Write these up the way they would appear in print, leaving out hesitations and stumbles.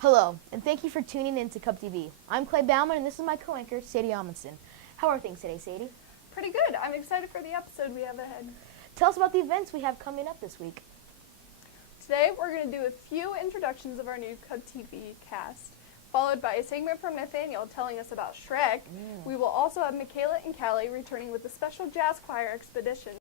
Hello, and thank you for tuning in to CubTV. I'm Clay Bauman, and this is my co-anchor, Sadie Amundsen. How are things today, Sadie? Pretty good. I'm excited for the episode we have ahead. Tell us about the events we have coming up this week. Today, we're going to do a few introductions of our new CubTV cast, followed by a segment from Nathaniel telling us about Shrek. We will also have Michaela and Callie returning with a special jazz choir expedition.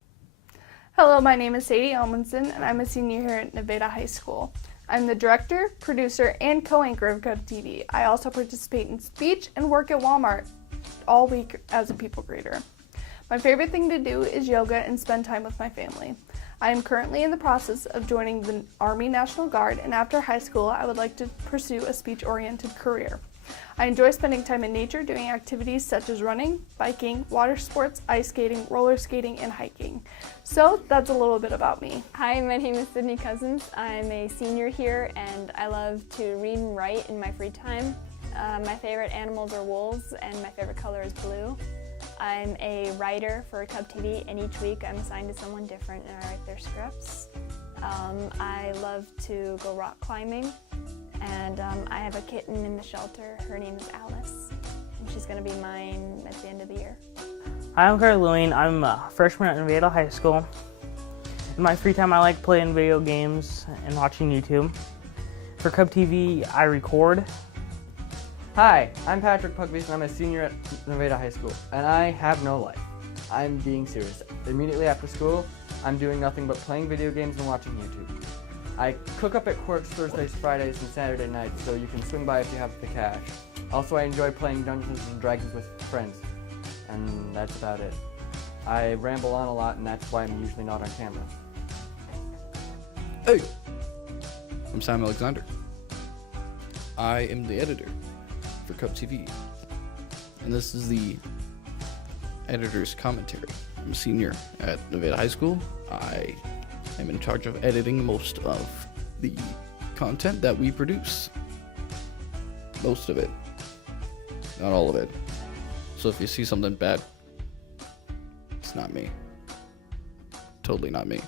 Hello, my name is Sadie Amundsen, and I'm a senior here at Nevada High School. I'm the director, producer, and co-anchor of CubTV. I also participate in speech and work at Walmart all week as a people greeter. My favorite thing to do is yoga and spend time with my family. I am currently in the process of joining the Army National Guard, and after high school, I would like to pursue a speech-oriented career. I enjoy spending time in nature doing activities such as running, biking, water sports, ice skating, roller skating, and hiking. So that's a little bit about me. Hi, my name is Sydney Cousins. I'm a senior here and I love to read and write in my free time. My favorite animals are wolves and my favorite color is blue. I'm a writer for CubTV and each week I'm assigned to someone different and I write their scripts. I love to go rock climbing. And I have a kitten in the shelter. Her name is Alice, and she's going to be mine at the end of the year. Hi, I'm Carleen. I'm a freshman at Nevada High School. In my free time, I like playing video games and watching YouTube. For CubTV, I record. Hi, I'm Patrick Pugby, and I'm a senior at Nevada High School, and I have no life. I'm being serious. Immediately after school, I'm doing nothing but playing video games and watching YouTube. I cook up at Quirks Thursdays, Fridays, and Saturday nights, so you can swing by if you have the cash. Also, I enjoy playing Dungeons & Dragons with friends, and that's about it. I ramble on a lot, and that's why I'm usually not on camera. Hey, I'm Sam Alexander. I am the editor for CubTV, and this is the editor's commentary. I'm a senior at Nevada High School. I'm in charge of editing most of the content that we produce. Most of it. Not all of it. So if you see something bad, it's not me. Totally not me.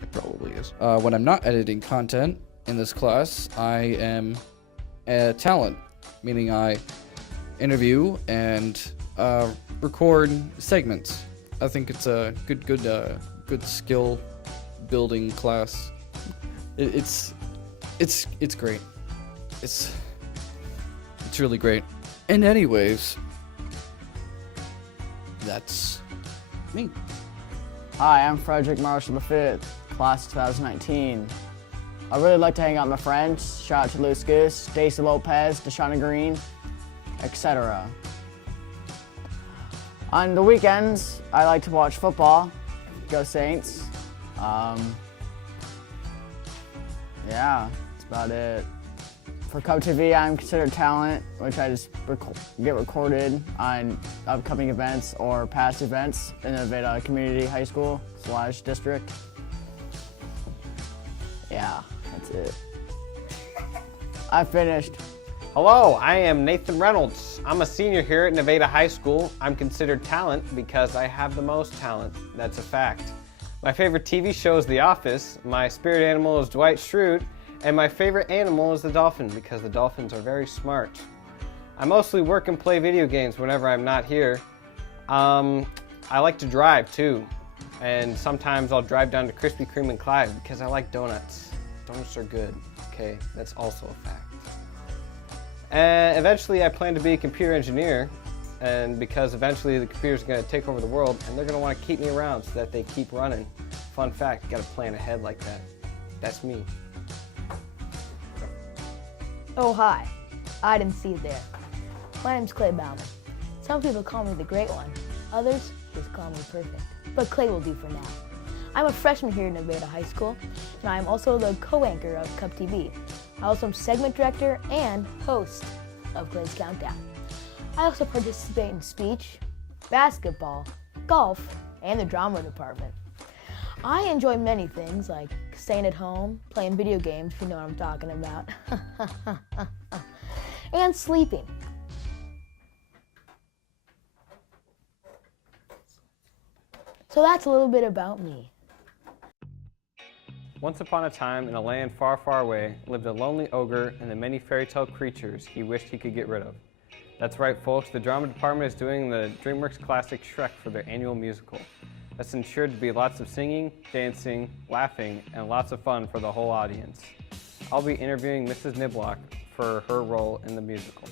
It probably is. When I'm not editing content in this class, I am a talent, meaning I interview and record segments. I think it's a good skill building class. It's great. It's really great. And anyways, that's me. Hi, I'm Frederick Marshall V, class of 2019. I really like to hang out with my friends. Shout out to Luis Goose, Stacy Lopez, Deshauna Green, etc. On the weekends, I like to watch football. Go Saints. Yeah, that's about it. For CubTV, I'm considered talent, which I just get recorded on upcoming events or past events in the Nevada Community High School / district. Yeah, that's it. I finished. Hello, I am Nathan Reynolds. I'm a senior here at Nevada High School. I'm considered talent because I have the most talent. That's a fact. My favorite TV show is The Office. My spirit animal is Dwight Schrute. And my favorite animal is the dolphin because the dolphins are very smart. I mostly work and play video games whenever I'm not here. I like to drive too. And sometimes I'll drive down to Krispy Kreme and Clyde because I like donuts. Donuts are good. Okay, that's also a fact. And eventually I plan to be a computer engineer, and because eventually the computers are going to take over the world and they're going to want to keep me around so that they keep running. Fun fact, you got to plan ahead like that. That's me. Oh, hi. I didn't see it there. My name's Clay Bauman. Some people call me the Great One. Others just call me Perfect. But Clay will do for now. I'm a freshman here at Nevada High School, and I am also the co-anchor of CubTV. I also am segment director and host of Clay's Countdown. I also participate in speech, basketball, golf, and the drama department. I enjoy many things like staying at home, playing video games, if you know what I'm talking about, and sleeping. So that's a little bit about me. Once upon a time, in a land far, far away, lived a lonely ogre and the many fairy tale creatures he wished he could get rid of. That's right, folks, the drama department is doing the DreamWorks classic Shrek for their annual musical. That's ensured to be lots of singing, dancing, laughing, and lots of fun for the whole audience. I'll be interviewing Mrs. Niblock for her role in the musical.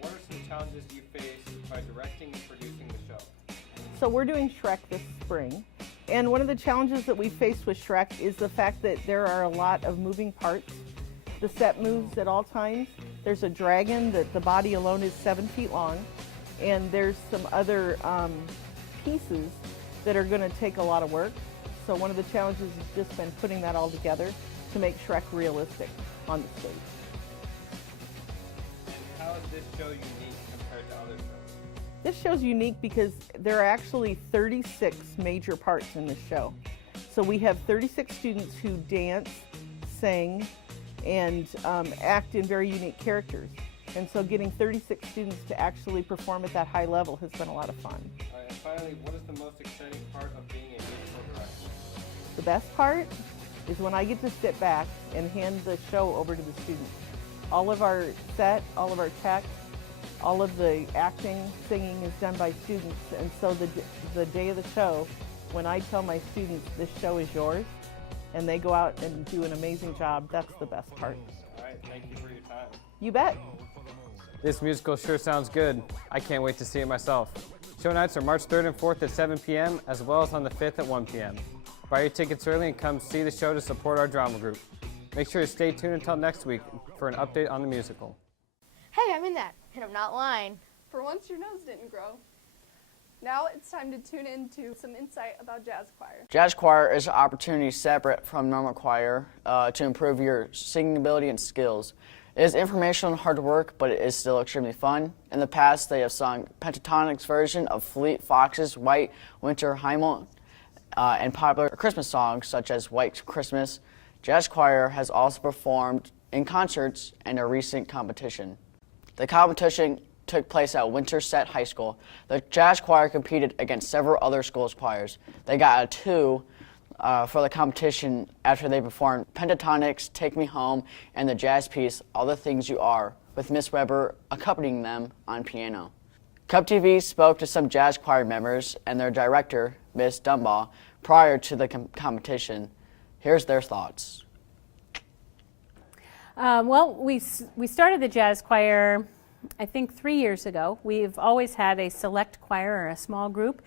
What are some challenges you face by directing and producing the show? So we're doing Shrek this spring. And one of the challenges that we face with Shrek is the fact that there are a lot of moving parts. The set moves at all times. There's a dragon that the body alone is 7 feet long. And there's some other pieces that are going to take a lot of work. So one of the challenges has just been putting that all together to make Shrek realistic on the stage. And how is this show unique compared to other shows? This show's unique because there are actually 36 major parts in this show. So we have 36 students who dance, sing, and act in very unique characters. And so getting 36 students to actually perform at that high level has been a lot of fun. All right, and finally, what is the most exciting part of being a musical director? The best part is when I get to sit back and hand the show over to the students. All of our set, all of our tech, all of the acting, singing is done by students, and so the day of the show, when I tell my students this show is yours, and they go out and do an amazing job, that's the best part. All right, thank you for your time. You bet. This musical sure sounds good. I can't wait to see it myself. Show nights are March 3rd and 4th at 7 p.m., as well as on the 5th at 1 p.m. Buy your tickets early and come see the show to support our drama group. Make sure to stay tuned until next week for an update on the musical. Hey, I'm in that, and I'm not lying. For once, your nose didn't grow. Now it's time to tune in to some insight about jazz choir. Jazz choir is an opportunity separate from normal choir to improve your singing ability and skills. It is informational and hard work, but it is still extremely fun. In the past, they have sung Pentatonic's version of Fleet Fox's White Winter Highmont and popular Christmas songs such as White Christmas. Jazz choir has also performed in concerts and a recent competition. The competition took place at Winterset High School. The jazz choir competed against several other schools' choirs. They got a 2 for the competition after they performed Pentatonic's Take Me Home and the jazz piece All the Things You Are, with Miss Weber accompanying them on piano. CubTV spoke to some jazz choir members and their director, Miss Dumbaugh, prior to the competition. Here's their thoughts. Well, we started the jazz choir, I think 3 years ago. We've always had a select choir or a small group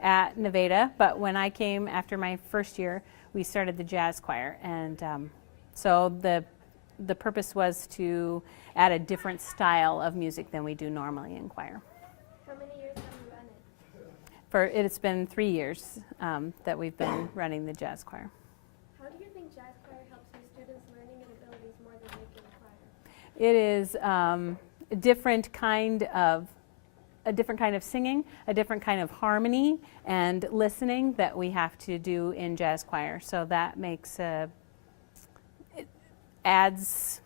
at Nevada, but when I came after my first year, we started the jazz choir, and so the purpose was to add a different style of music than we do normally in choir. How many years have you run it? It's been 3 years that we've been running the jazz choir. How do you think jazz choir helps your students' learning and abilities more than making choir? It is a different kind of singing, a different kind of harmony and listening that we have to do in jazz choir. So that makes it adds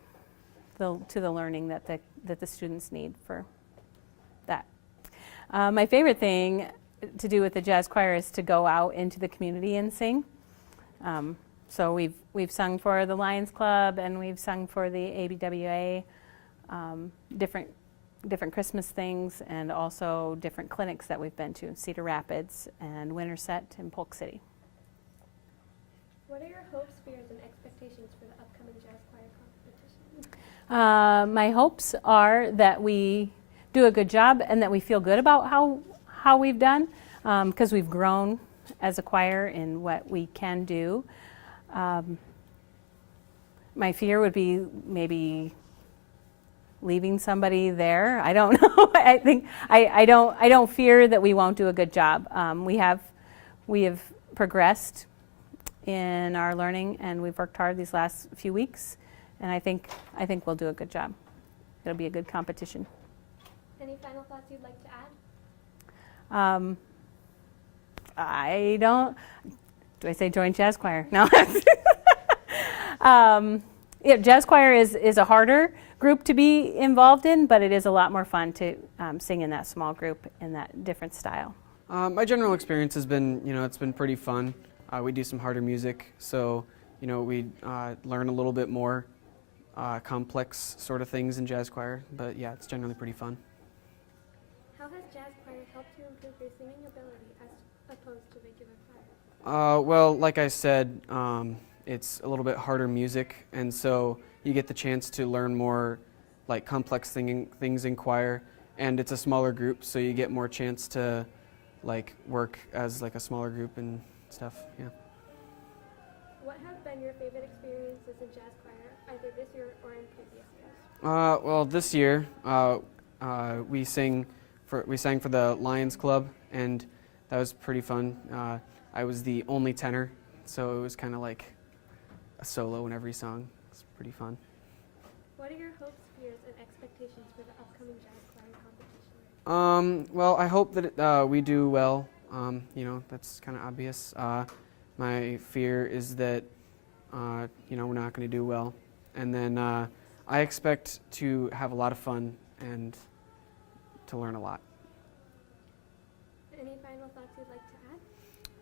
to the learning that the students need for that. My favorite thing to do with the jazz choir is to go out into the community and sing. So we've sung for the Lions Club and we've sung for the ABWA, different Christmas things, and also different clinics that we've been to, Cedar Rapids and Winterset and Polk City. What are your hopes, fears, and expectations for the upcoming jazz choir competition? My hopes are that we do a good job and that we feel good about how we've done, because we've grown as a choir in what we can do. My fear would be maybe leaving somebody there. I don't know. I don't fear that we won't do a good job. We have progressed in our learning, and we've worked hard these last few weeks, and I think we'll do a good job. It'll be a good competition. Any final thoughts you'd like to add? Do I say join jazz choir? No. Yeah, jazz choir is a harder group to be involved in, but it is a lot more fun to sing in that small group in that different style. My general experience has been, it's been pretty fun. We do some harder music, so we learn a little bit more complex sort of things in jazz choir, but yeah, it's generally pretty fun. How has jazz choir helped you improve your singing ability as opposed to regular choir? Well, like I said, it's a little bit harder music, and so you get the chance to learn more like complex things in choir, and it's a smaller group, so you get more chance to like work as like a smaller group and stuff. Yeah. What have been your favorite experiences in jazz choir, either this year or in previous years? Well, this year we sang for the Lions Club, and that was pretty fun. I was the only tenor, so it was kind of like a solo in every song. It's pretty fun. What are your hopes, fears, and expectations for the upcoming jazz choir competition? Well, I hope that we do well. That's kind of obvious. My fear is that we're not going to do well, and then I expect to have a lot of fun and to learn a lot. Any final thoughts you'd like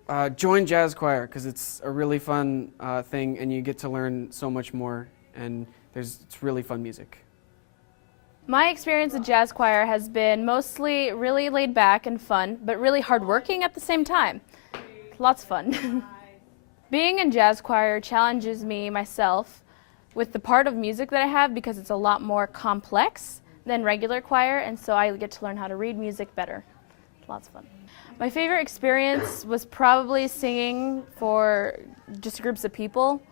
to add? Join jazz choir because it's a really fun thing, and you get to learn so much more, and it's really fun music. My experience with jazz choir has been mostly really laid back and fun, but really hardworking at the same time. Lots of fun. Being in jazz choir challenges me myself with the part of music that I have because it's a lot more complex than regular choir, and so I get to learn how to read music better. Lots of fun. My favorite experience was probably singing for just groups of people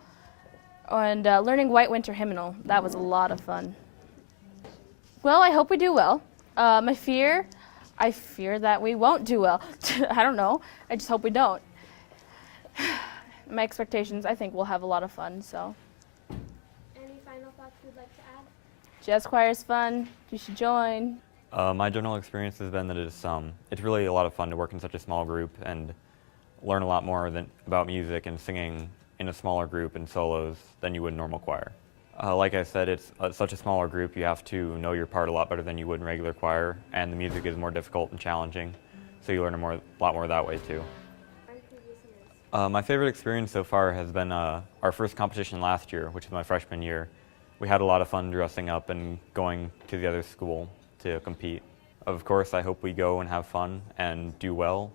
and learning White Winter Hymnal. That was a lot of fun. Well, I hope we do well. I fear that we won't do well. I don't know. I just hope we don't. My expectations, I think we'll have a lot of fun, so. Any final thoughts you'd like to add? Jazz choir is fun. You should join. My general experience has been that it's really a lot of fun to work in such a small group and learn a lot more about music and singing in a smaller group and solos than you would in normal choir. Like I said, it's such a smaller group, you have to know your part a lot better than you would in regular choir, and the music is more difficult and challenging, so you learn a lot more that way too. My favorite experience so far has been our first competition last year, which is my freshman year. We had a lot of fun dressing up and going to the other school to compete. Of course, I hope we go and have fun and do well.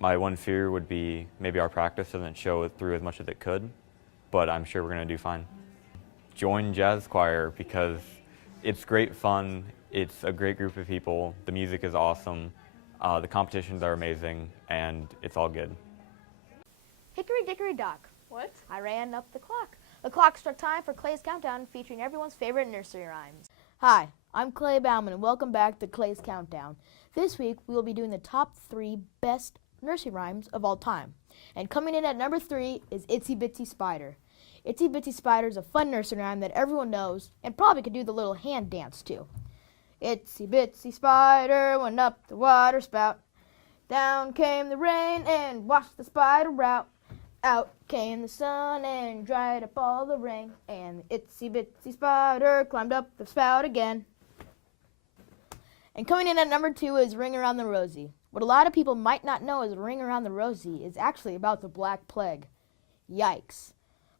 My one fear would be maybe our practice doesn't show it through as much as it could, but I'm sure we're going to do fine. Join jazz choir because it's great fun, it's a great group of people, the music is awesome, the competitions are amazing, and it's all good. Hickory dickory dock. What? I ran up the clock. The clock struck time for Clay's Countdown, featuring everyone's favorite nursery rhymes. Hi, I'm Clay Bauman, and welcome back to Clay's Countdown. This week, we will be doing the top 3 best nursery rhymes of all time. And coming in at number 3 is Itsy Bitsy Spider. Itsy Bitsy Spider is a fun nursery rhyme that everyone knows and probably could do the little hand dance too. Itsy Bitsy Spider went up the water spout. Down came the rain and washed the spider out. Out came the sun and dried up all the rain. And the Itsy Bitsy Spider climbed up the spout again. And coming in at number 2 is Ring Around the Rosie. What a lot of people might not know is Ring Around the Rosie is actually about the Black Plague. Yikes.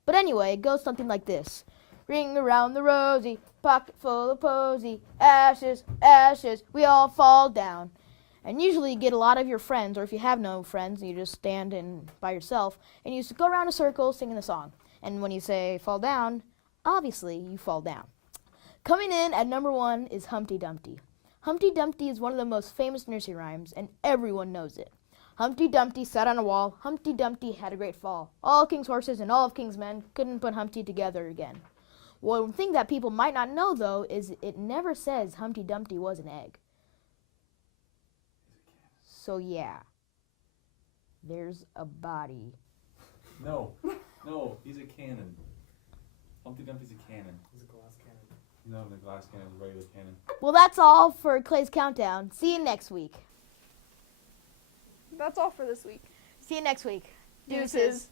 But anyway, it goes something like this. Ring around the rosy, pocket full of posy, ashes, ashes, we all fall down. And usually you get a lot of your friends, or if you have no friends, you just stand by yourself, and you just go around a circle singing the song. And when you say fall down, obviously you fall down. Coming in at number 1 is Humpty Dumpty. Humpty Dumpty is one of the most famous nursery rhymes, and everyone knows it. Humpty Dumpty sat on a wall, Humpty Dumpty had a great fall. All king's horses and all of king's men couldn't put Humpty together again. One thing that people might not know, though, is it never says Humpty Dumpty was an egg. So yeah, there's a body. No, he's a cannon. Humpty Dumpty's a cannon. He's a glass cannon. No, the glass cannon is a regular cannon. Well, that's all for Clay's Countdown. See you next week. That's all for this week. See you next week. Deuces.